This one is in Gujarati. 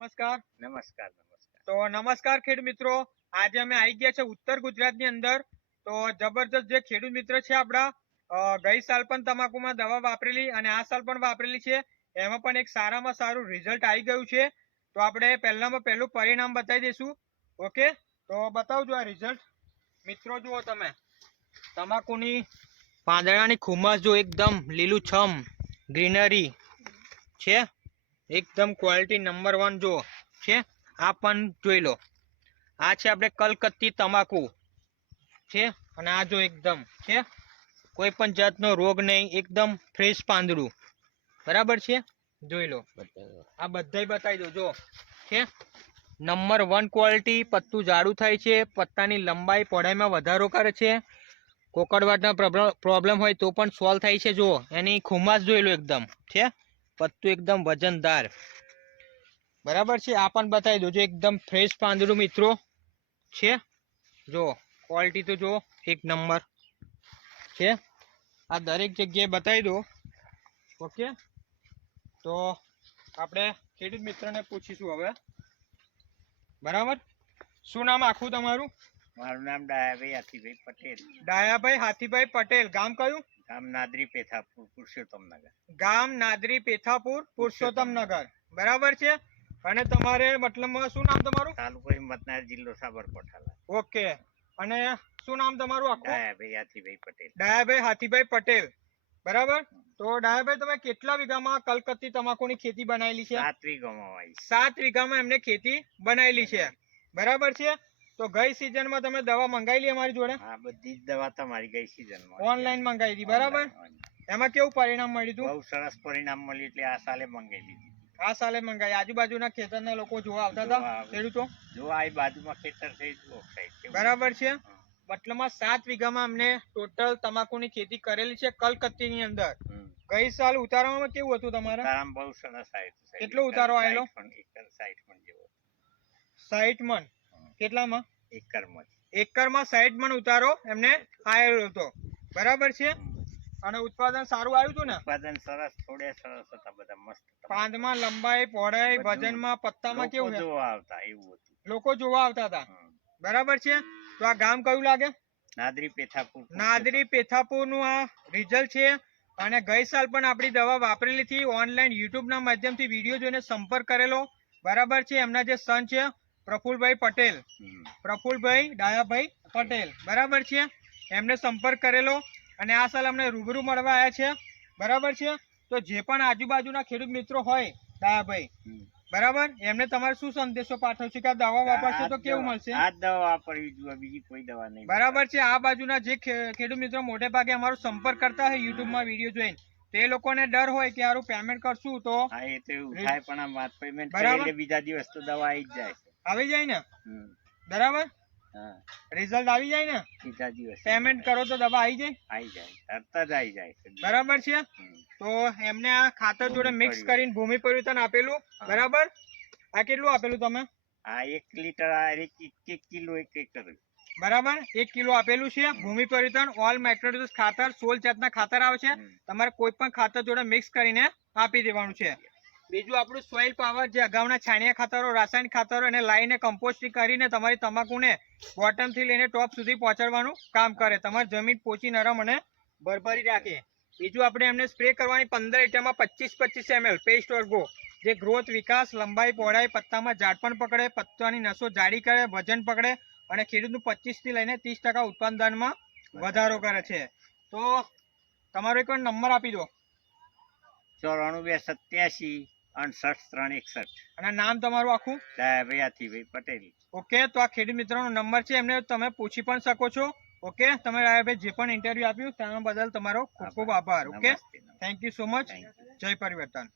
નમસ્કાર. નમસ્કાર. તો નમસ્કાર ખેડૂત મિત્રો, આજે અમે આવી ગયા છે ઉત્તર ગુજરાતની અંદર. તો જબરજસ્ત જે ખેડૂત મિત્ર છે આપણા, ગઈ સાલ પણ તમાકુમાં દવા વાપરેલી અને આ સાલ પણ વાપરેલી છે. એમાં પણ એક સારામાં સારું રિઝલ્ટ આવી ગયું છે. તો આપણે પહેલામાં પહેલું પરિણામ બતાવી દઈશું. ઓકે, તો બતાવજો આ રિઝલ્ટ. મિત્રો જુઓ તમે, તમાકુની પાંદડાની ખુમાસ જો એકદમ લીલુંછમ ગ્રીનરી છે, એકદમ ક્વોલિટી નંબર 1 જો છે. આ પણ જોઈ લો, આ છે આપણે કલકત્તી તમાકુ છે અને આ જો એકદમ છે, કોઈ પણ જાતનો રોગ નહીં, એકદમ ફ્રેશ પાંદડું, બરાબર છે. જોઈ લો, આ બધાય બતાવી દો જો છે નંબર 1 ક્વોલિટી. પત્તું જાડું થાય છે, પત્તાની લંબાઈ પહોળાઈમાં વધારો કરે છે, કોકડવાટના પ્રોબ્લેમ હોય તો પણ સોલ્વ થાય છે. જો એની ખુમાસ જોઈ લો, એકદમ છે, પત્તું એકદમ વજનદાર, બરાબર છે. આ પણ બતાવી દો જો એકદમ ફ્રેશ પાંદડું મિત્રો છે. જો ક્વોલિટી તો જો એક નંબર છે. આ દરેક જગ્યાએ બતાવી દો. ઓકે, તો આપણે ખેડૂત મિત્રને પૂછીશું હવે. બરાબર, શું નામ આખું તમારું? મારું નામ ડાયાભાઈ હાથીભાઈ પટેલ. ડાયાભાઈ હાથીભાઈ પટેલ. ગામ કયું? ગામ નાદરી પેથાપુર, પુરુષોત્તમનગર. ગામ નાદરી પેથાપુર, પુરુષોત્તમનગર. બરાબર છે. અને તમારે મતલબ શું નામ તમારું? તાલુકો હિંમતનગર, જિલ્લો સાબરકાંઠા. ઓકે, અને શું નામ તમારું આખું? ડાયાભાઈ હાથીભાઈ પટેલ. ડાયાભાઈ હાથીભાઈ પટેલ. બરાબર. તો ડાયાભાઈ, તમે કેટલા વીઘામાં કલકત્તી તમાકુની ખેતી બનાવેલી છે? 7 વીઘામાં હોય. 7 વીઘામાં એમને ખેતી બનાવેલી છે. બરાબર છે. તો ગઈ સિઝનમાં તમે દવા મંગાવેલી અમારી જોડે? હા, બધી જ દવા તમારી ગઈ સિઝનમાં ઓનલાઈન મંગાવી હતી. બરાબર. એમાં કેવું પરિણામ મળ્યું હતું? બહુ સરસ પરિણામ મળ્યું, એટલે આ સાલે મંગાવી લીધી. આ સાલે મંગાવી. આજુબાજુના ખેતરના લોકો જોવા આવતા હતા, ખેડૂતો જો આ બાજુમાં ખેતર છે, બરાબર છે. મતલબમાં 7 વીઘામાં અમને ટોટલ તમાકુની ખેતી કરેલી છે કલકત્તીની અંદર. ગઈ સાલ ઉતારવામાં કેવું હતું તમારે? બહુ સરસ આવ્યું. કેટલો ઉતારો આવેલો? 60 મણ જેવો. 60 મણ. કેટલામાં? એકરમાં 60 મણ ઉતારો એમને આવેલો હતો. બરાબર છે. અને ઉત્પાદન સારું આવ્યું હતું ને? ઉત્પાદન સરસ, થોડે સરસ હતા, બધા મસ્ત. પાંદમાં લંબાઈ, પહોળાઈ, વજનમાં, પત્તામાં કેવું જોવા આવતા એવું હતું. લોકો જોવા આવતા હતા. બરાબર છે. તો આ ગામ કયું લાગે? નાદરી પેથાપુર. નાદરી પેથાપુર નું આ રિઝલ્ટ છે. અને ગઈ સાલ પણ આપણી દવા વાપરેલી હતી. ઓનલાઈન યુટ્યુબ ના માધ્યમથી વિડીયો જોઈને સંપર્ક કરેલો. બરાબર છે. એમના જે સન છે પ્રફુલભાઈ પટેલ, પ્રફુલભાઈ ડાયાભાઈ પટેલ, બરાબર છે, એમને સંપર્ક કરેલો. અને આ સાલ અમને રૂબરૂ મળવા આવ્યા છે. બરાબર છે. તો જે પણ આજુબાજુના ખેડૂત મિત્રો હોય ડાયાભાઈ, બરાબર, એમને તમારે શું સંદેશો પાઠવશે કે આ દવા વાપરશે તો કેવું મળશે? આ દવા વાપરવી જોઈએ, બીજી કોઈ દવા નહીં. બરાબર છે. આ બાજુના જે ખેડૂત મિત્રો મોટે ભાગે અમારો સંપર્ક કરતા હોય યુટ્યુબમાં વિડીયો જોઈને, તે લોકોને ડર હોય કે આરું પેમેન્ટ કરશું તો એવું થાય, પણ આ વાત પેમેન્ટ કરીને બીજા દિવસ તો દવા આવી જ જાય. આવી જાય ને? બરાબર. રિઝલ્ટ આવી જાય ને? બીજા દિવસ પેમેન્ટ કરો તો દવા આવી જાય? આવી જાય, તરત જ આવી જાય. બરાબર છે. તો એમને આ ખાતર જોડે મિક્સ કરીને ભૂમિ પરિવર્તન આપેલું. બરાબર. આ કેટલું આપેલું તમે? આ 1 લીટર, આ 1 કિલો 1 એકર. બરાબર. 1 કિલો આપેલું છે. ભૂમિ પરિવર્તન ઓલ માઇક્રોન્યુટ્રિયન્ટ્સ ખાતર 16 જાતના ખાતર આવે છે. તમારે કોઈ પણ ખાતર જોડે મિક્સ કરીને આપી દેવાનું છે. બીજું આપણું સોઇલ પાવર, જે અગાઉના છાણિયા ખાતરો, રાસાયણિક ખાતરો એને લાવીને કમ્પોસ્ટિંગ કરીને તમારી તમાકુને બોટમ થી લઈને ટોપ સુધી પહોંચાડવાનું કામ કરે. તમારી જમીન પોચી, નરમ અને ભરભરી રાખે. બીજું આપણે એમને સ્પ્રે કરવાની 15 લીટરમાં 25-25 ml પેસ્ટ ઓર્ગો, જે ગ્રોથ, વિકાસ, લંબાઈ, પહોળાઈ, પત્તામાં ઝાડપણ પકડે, પત્તાની નસો જાડી કરે, વજન પકડે અને ખેડૂતનું 25 થી લઈને 30% ઉત્પાદનમાં વધારો કરે છે. તો તમારો એક નંબર આપી દો. 94 287 68 361. અને નામ તમારું આખું? ડાયાભાઈ હાથીભાઈ પટેલ. ઓકે, તો આ ખેડૂત મિત્રનો નંબર છે, એમને તમે પૂછી પણ શકો છો. ઓકે, તમે ડાયાભાઈ જે પણ ઇન્ટરવ્યુ આપ્યું તેના બદલ તમારો ખૂબ ખૂબ આભાર. Okay, thank you so much. જય પરિવર્તન.